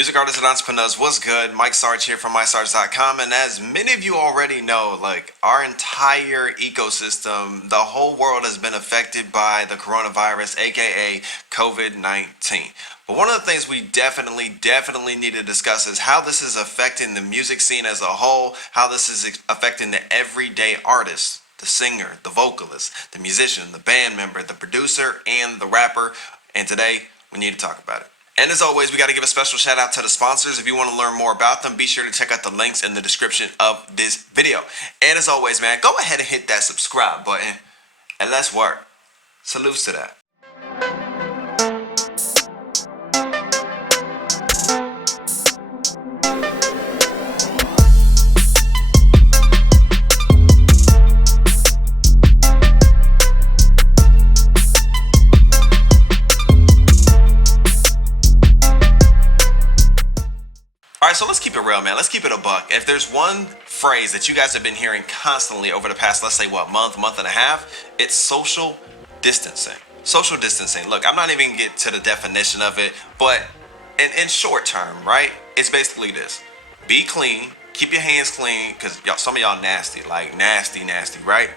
Music artists and entrepreneurs, what's good? Mike Sarge here from MikeSarge.com. And as many of you already know, our entire ecosystem, the whole world has been affected by the coronavirus, aka COVID-19. But one of the things we definitely need to discuss is how this is affecting the music scene as a whole, how this is affecting the everyday artist, the singer, the vocalist, the musician, the band member, the producer, and the rapper. And today, we need to talk about it. And as always, we got to give a special shout out to the sponsors. If you want to learn more about them, be sure to check out the links in the description of this video. And as always, man, go ahead and hit that subscribe button and let's work. Salutes to that. Alright, so let's keep it real, man. Let's keep it a buck. If there's one phrase that you guys have been hearing constantly over the past, let's say, month and a half, it's social distancing. Social distancing. Look, I'm not even going to get to the definition of it, but in short term, right, it's basically this. Be clean. Keep your hands clean, because some of y'all nasty, nasty, right?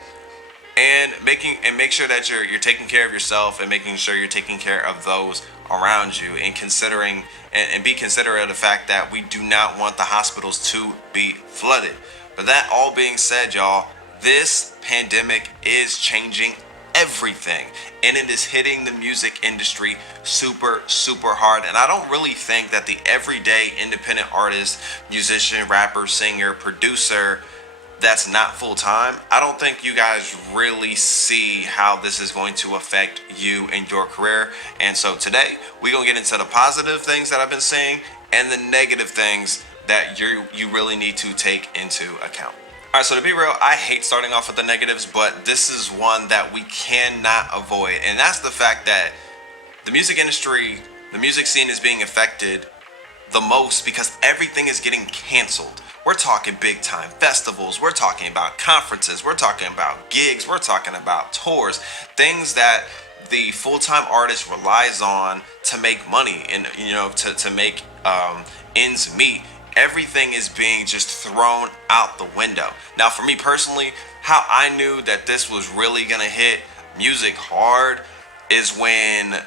And make sure that you're taking care of yourself and making sure you're taking care of those around you, and considering and be considerate of the fact that we do not want the hospitals to be flooded. But that all being said, y'all, this pandemic is changing everything, and it is hitting the music industry super hard. And I don't really think that the everyday independent artist, musician, rapper, singer, producer that's not full-time, I don't think you guys really see how this is going to affect you and your career. And so today we're gonna get into the positive things that I've been seeing and the negative things that you really need to take into account. All right, so to be real, I hate starting off with the negatives, but this is one that we cannot avoid, and that's the fact that the music industry, the music scene is being affected the most because everything is getting canceled. We're talking big time festivals, we're talking about conferences, we're talking about gigs, we're talking about tours, things that the full-time artist relies on to make money and to make ends meet. Everything is being just thrown out the window. Now, for me personally, how I knew that this was really gonna hit music hard is when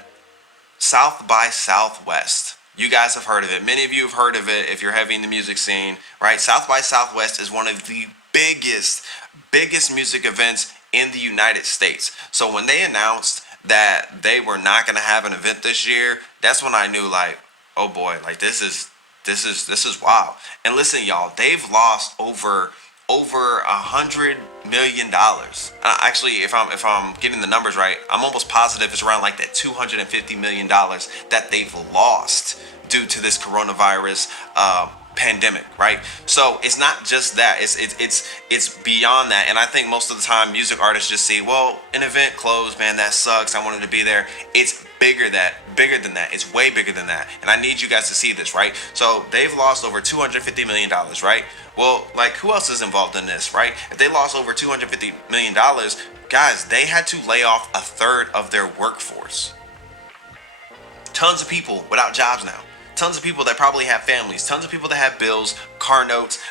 South by Southwest. You guys have heard of it. Many of you have heard of it if you're heavy in the music scene, right? South by Southwest is one of the biggest music events in the United States. So when they announced that they were not going to have an event this year, that's when I knew, oh boy, this is wild. And listen, y'all, they've lost over $100 million. Actually, if I'm getting the numbers right, I'm almost positive it's around that $250 million that they've lost due to this coronavirus pandemic, right? So it's not just that; it's beyond that. And I think most of the time, music artists just see, well, an event closed, man, that sucks. I wanted to be there. It's bigger than that. It's way bigger than that. And I need you guys to see this, right? So they've lost over $250 million, right? Well, who else is involved in this, right? If they lost over $250 million, guys, they had to lay off a third of their workforce. Tons of people without jobs now. Tons of people that probably have families. Tons of people that have bills, car notes,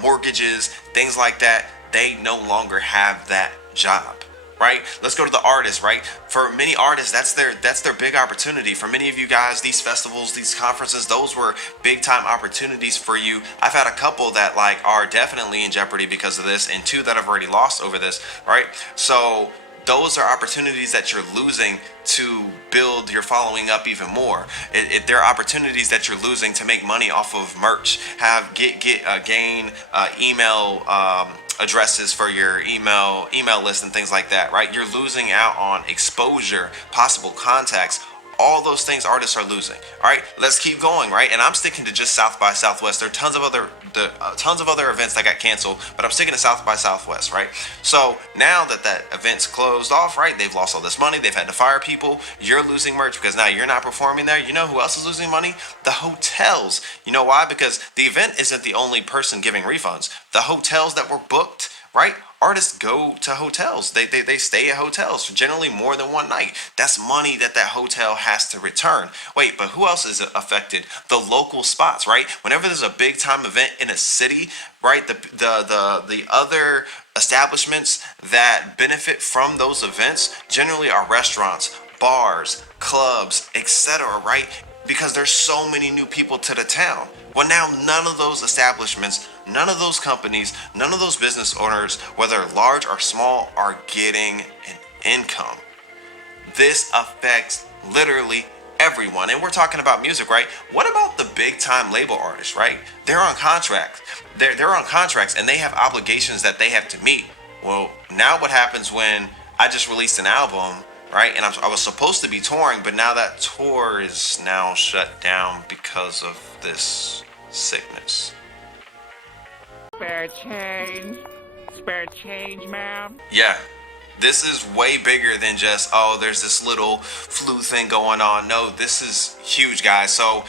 mortgages, things like that. They no longer have that job. Right? Let's go to the artists, right? For many artists, that's their big opportunity. For many of you guys, these festivals, these conferences, those were big time opportunities for you. I've had a couple that are definitely in jeopardy because of this, and two that have already lost over this, right? So those are opportunities that you're losing to build your following up even more. There are opportunities that you're losing to make money off of merch, gain email addresses for your email list and things like that, right? You're losing out on exposure, possible contacts. All those things artists are losing. All right, let's keep going, right? And I'm sticking to just South by Southwest. There are tons of other events that got canceled, but I'm sticking to South by Southwest, right? So now that event's closed off, right? They've lost all this money. They've had to fire people. You're losing merch because now you're not performing there. You know who else is losing money? The hotels. You know why? Because the event isn't the only person giving refunds. The hotels that were booked, right? Artists go to hotels. They stay at hotels for generally more than one night. That's money that that hotel has to return. Wait, but who else is affected? The local spots, right? Whenever there's a big time event in a city, right? The other establishments that benefit from those events generally are restaurants, bars, clubs, etc., right? Because there's so many new people to the town. Well, now none of those establishments, none of those companies, none of those business owners, whether large or small, are getting an income. This affects literally everyone. And we're talking about music, right? What about the big time label artists, right? They're on contracts. They're on contracts and they have obligations that they have to meet. Well, now what happens when I just released an album, right? And I was supposed to be touring, but now that tour is now shut down because of this sickness. Spare change. Spare change, ma'am. Yeah. This is way bigger than just, oh, there's this little flu thing going on. No, this is huge, guys. So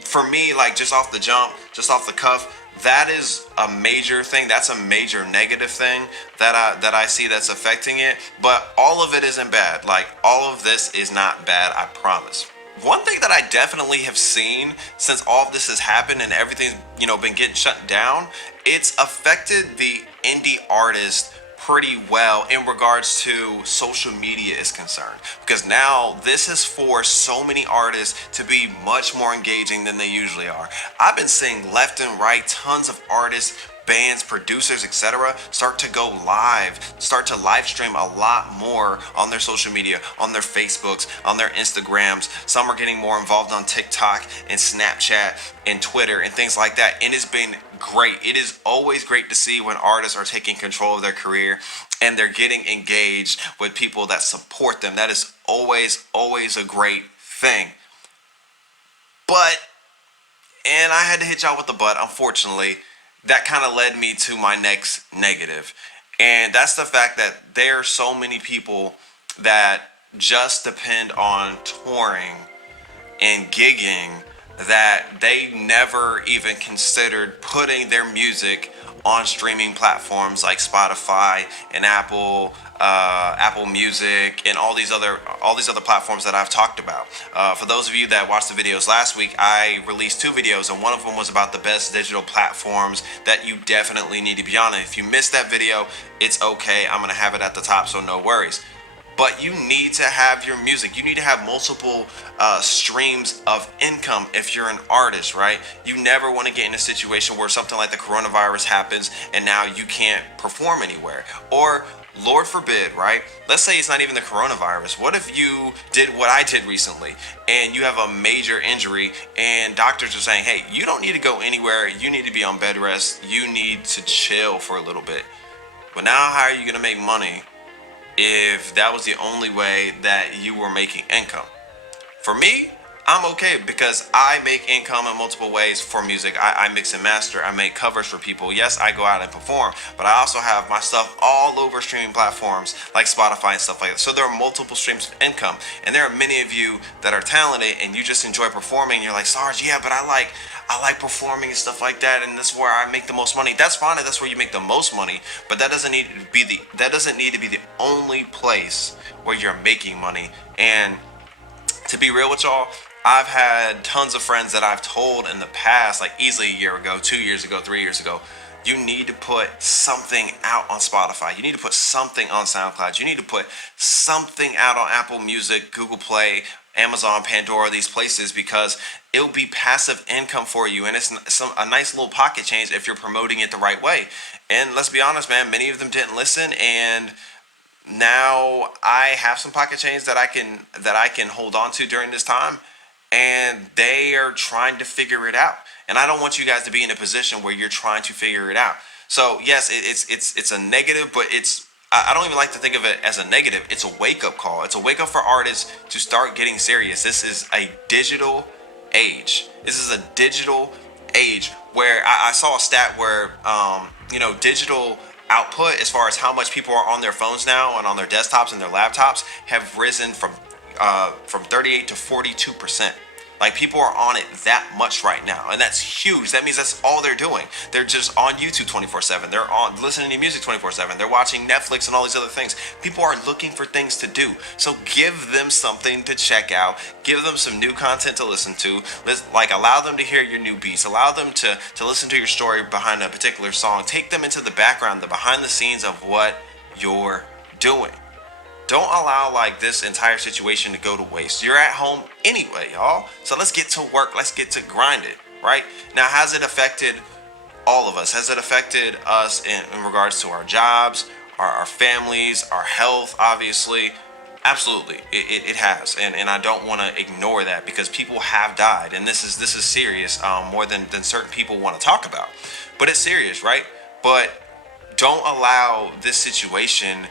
for me, like just off the jump, just off the cuff, that is a major thing. That's a major negative thing that I see that's affecting it. But all of it isn't bad. Like all of this is not bad, I promise. One thing that I definitely have seen since all of this has happened and everything's, been getting shut down, it's affected the indie artist pretty well in regards to social media is concerned, because now this has forced so many artists to be much more engaging than they usually are. I've been seeing left and right tons of artists, bands, producers, etc. start to live stream a lot more on their social media, on their Facebooks, on their Instagrams. Some are getting more involved on TikTok and Snapchat and Twitter and things like that, and it's been great. It is always great to see when artists are taking control of their career and they're getting engaged with people that support them. That is always a great thing. And I had to hit y'all with the but, unfortunately. That kind of led me to my next negative. And that's the fact that there are so many people that just depend on touring and gigging that they never even considered putting their music on streaming platforms like Spotify and Apple Music and all these other platforms that I've talked about. For those of you that watched the videos last week, I released 2 videos, and one of them was about the best digital platforms that you definitely need to be on. And if you missed that video, it's okay. I'm gonna have it at the top, so no worries. But you need to have your music. You need to have multiple streams of income if you're an artist, right? You never want to get in a situation where something like the coronavirus happens and now you can't perform anywhere. Or, Lord forbid, right? Let's say it's not even the coronavirus. What if you did what I did recently and you have a major injury and doctors are saying, hey, you don't need to go anywhere. You need to be on bed rest. You need to chill for a little bit. But now how are you going to make money if that was the only way that you were making income? For me, I'm okay because I make income in multiple ways for music. I mix and master. I make covers for people. Yes, I go out and perform, but I also have my stuff all over streaming platforms like Spotify and stuff like that. So there are multiple streams of income, and there are many of you that are talented and you just enjoy performing. You're like, Sarge, yeah, but I like performing and stuff like that, and that's where I make the most money. That's fine if that's where you make the most money, but that doesn't need to be the only place where you're making money. And to be real with y'all, I've had tons of friends that I've told in the past, like easily a year ago, 2 years ago, 3 years ago, you need to put something out on Spotify. You need to put something on SoundCloud. You need to put something out on Apple Music, Google Play, Amazon, Pandora, these places, because it'll be passive income for you, and it's a nice little pocket change if you're promoting it the right way. And let's be honest, man, many of them didn't listen, and now I have some pocket change that I can hold on to during this time, and they are trying to figure it out. And I don't want you guys to be in a position where you're trying to figure it out. So yes, it's a negative, but I don't even like to think of it as a negative. It's a wake-up call. It's a wake-up for artists to start getting serious. This is a digital age. This is a digital age where I saw a stat where digital output, as far as how much people are on their phones now and on their desktops and their laptops, have risen from 38 to 42%. Like, people are on it that much right now, and that's huge. That means that's all they're doing. They're just on YouTube 24/7. They're on listening to music 24/7. They're watching Netflix and all these other things. People are looking for things to do. So give them something to check out. Give them some new content to listen to. Like, allow them to hear your new beats. Allow them to listen to your story behind a particular song. Take them into the background, the behind the scenes of what you're doing. Don't allow like this entire situation to go to waste. You're at home anyway, y'all. So let's get to work. Let's get to grind it, right? Now, has it affected all of us? Has it affected us in regards to our jobs, our families, our health, obviously? Absolutely, it has, and I don't want to ignore that, because people have died, and this is serious, more than certain people want to talk about. But it's serious, right? But don't allow this situation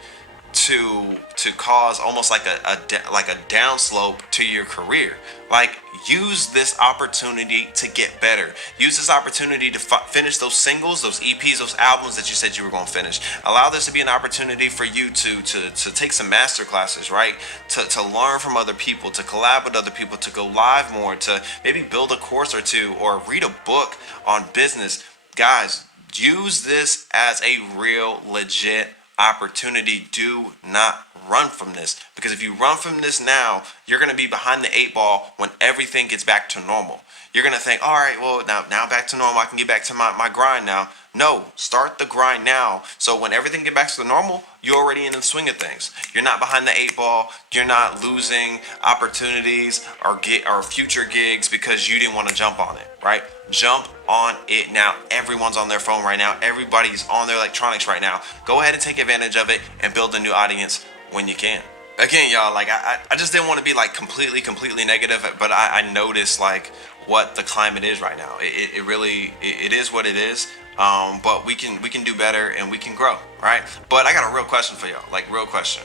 to cause almost like a downslope to your career. Like, use this opportunity to get better. Use this opportunity to finish those singles, those EPs, those albums that you said you were going to finish. Allow this to be an opportunity for you to take some master classes, right? To learn from other people, to collab with other people, to go live more, to maybe build a course or two, or read a book on business. Guys, use this as a real legit opportunity. Do not run from this, because if you run from this now, you're going to be behind the 8 ball when everything gets back to normal. You're going to think, all right, well, now back to normal, I can get back to my grind now. No, start the grind now, so when everything get back to the normal, you're already in the swing of things. You're not behind the 8 ball. You're not losing opportunities or future gigs because you didn't want to jump on it, right? Jump on it now. Everyone's on their phone right now. Everybody's on their electronics right now. Go ahead and take advantage of it and build a new audience when you can. Again, y'all, like, I just didn't want to be like completely negative, but I noticed like what the climate is right now. It really is what it is. But we can do better, and we can grow, right? But I got a real question for y'all, like, real question.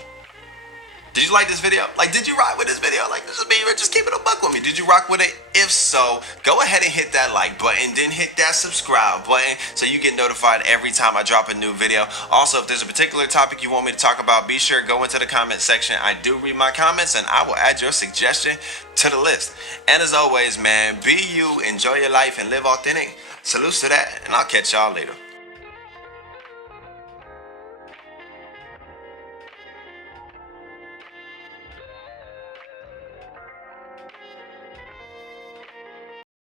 Did you like this video? Like, did you rock with this video? Like, this is me, just keep it a buck with me. Did you rock with it? If so, go ahead and hit that like button, then hit that subscribe button so you get notified every time I drop a new video. Also, if there's a particular topic you want me to talk about, be sure to go into the comment section. I do read my comments, and I will add your suggestion to the list. And as always, man, be you, enjoy your life, and live authentic. Salutes to that, and I'll catch y'all later.